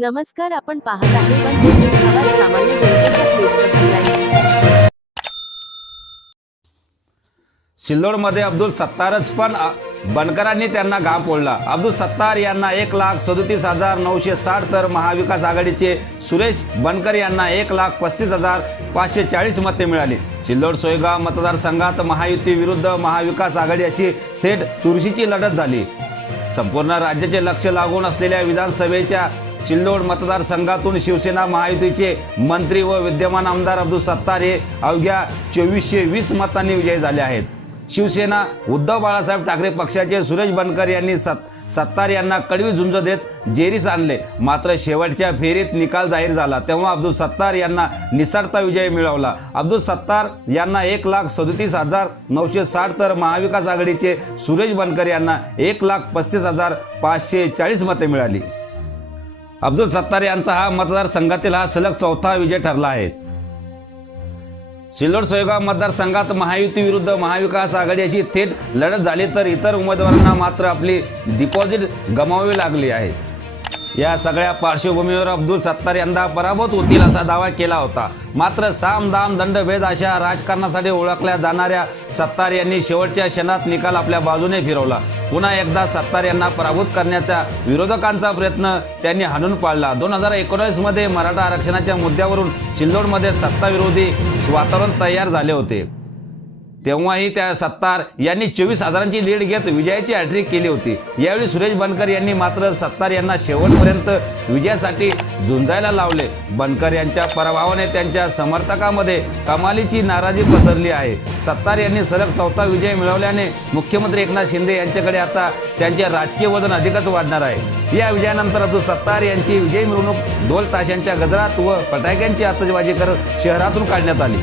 नमस्कार आपण पाहत आहे सिल्लोडमध्ये अब्दुल सत्तारच पण बनकरांनी त्यांना घाम फोडला. अब्दुल सत्तार यांना एक लाख सदोतीस हजार नऊशे साठ तर महाविकास आघाडीचे सुरेश बनकर यांना एक लाख पस्तीस हजार पाचशे चाळीस मते मिळाली. सिल्लोड सोयगाव मतदारसंघात महायुती विरुद्ध महाविकास आघाडी अशी थेट चुरशीची लढत झाली. संपूर्ण राज्याचे लक्ष लागून असलेल्या विधानसभेच्या सिल्लोड मतदारसंघातून शिवसेना महायुतीचे मंत्री व विद्यमान आमदार अब्दुल सत्तार हे अवघ्या चोवीसशे वीस मतांनी विजयी झाले आहेत. शिवसेना उद्धव बाळासाहेब ठाकरे पक्षाचे सुरेश बनकर यांनी सत् सत्तार यांना कडवी झुंज देत जेरीस आणले. मात्र शेवटच्या फेरीत निकाल जाहीर झाला. तेव्हा अब्दुल सत्तार यांना निसरता विजय मिळवला. अब्दुल सत्तार यांना एक लाख सदतीस हजार नऊशे साठ तर महाविकास आघाडीचे सुरेश बनकर यांना एक लाख पस्तीस हजार पाचशे चाळीस मते मिळाली. अब्दुल सत्तार यांचा हा मतदारसंघातील हा सलग चौथा विजय ठरला आहे. सिल्लोड सोयगाव मतदारसंघात महायुती विरुद्ध महाविकास आघाडी अशी थेट लढत झाली तर इतर उमेदवारांना मात्र आपली डिपॉझिट गमावावी लागली आहे. या सगळ्या पार्श्वभूमीवर अब्दुल सत्तार यंदा पराभूत होतील असा दावा केला होता. मात्र साम दाम दंडभेद अशा राजकारणासाठी ओळखल्या जाणाऱ्या सत्तार यांनी शेवटच्या क्षणात निकाल आपल्या बाजूने फिरवला. पुन्हा एकदा सत्तार यांना पराभूत करण्याचा विरोधकांचा प्रयत्न त्यांनी हाणून पाडला. दोन हजार एकोणीसमध्ये मराठा आरक्षणाच्या मुद्द्यावरून सिल्लोडमध्ये सत्ताविरोधी वातावरण तयार झाले होते. तेव्हाही त्या सत्तार यांनी चोवीस हजारांची लीड घेत विजयाची हॅट्रिक केली होती. यावेळी सुरेश बनकर यांनी मात्र सत्तार यांना शेवटपर्यंत विजयासाठी झुंजायला लावले. बनकर यांच्या पराभवाने त्यांच्या समर्थकामध्ये कमालीची नाराजी पसरली आहे. सत्तार यांनी सलग चौथा विजय मिळवल्याने मुख्यमंत्री एकनाथ शिंदे यांच्याकडे आता त्यांचे राजकीय वजन अधिकच वाढणार आहे. या विजयानंतर अब्दुल सत्तार यांची विजय मिरवणूक ढोल ताशांच्या गजरात व फटाक्यांची आतषबाजी करत शहरातून काढण्यात आली.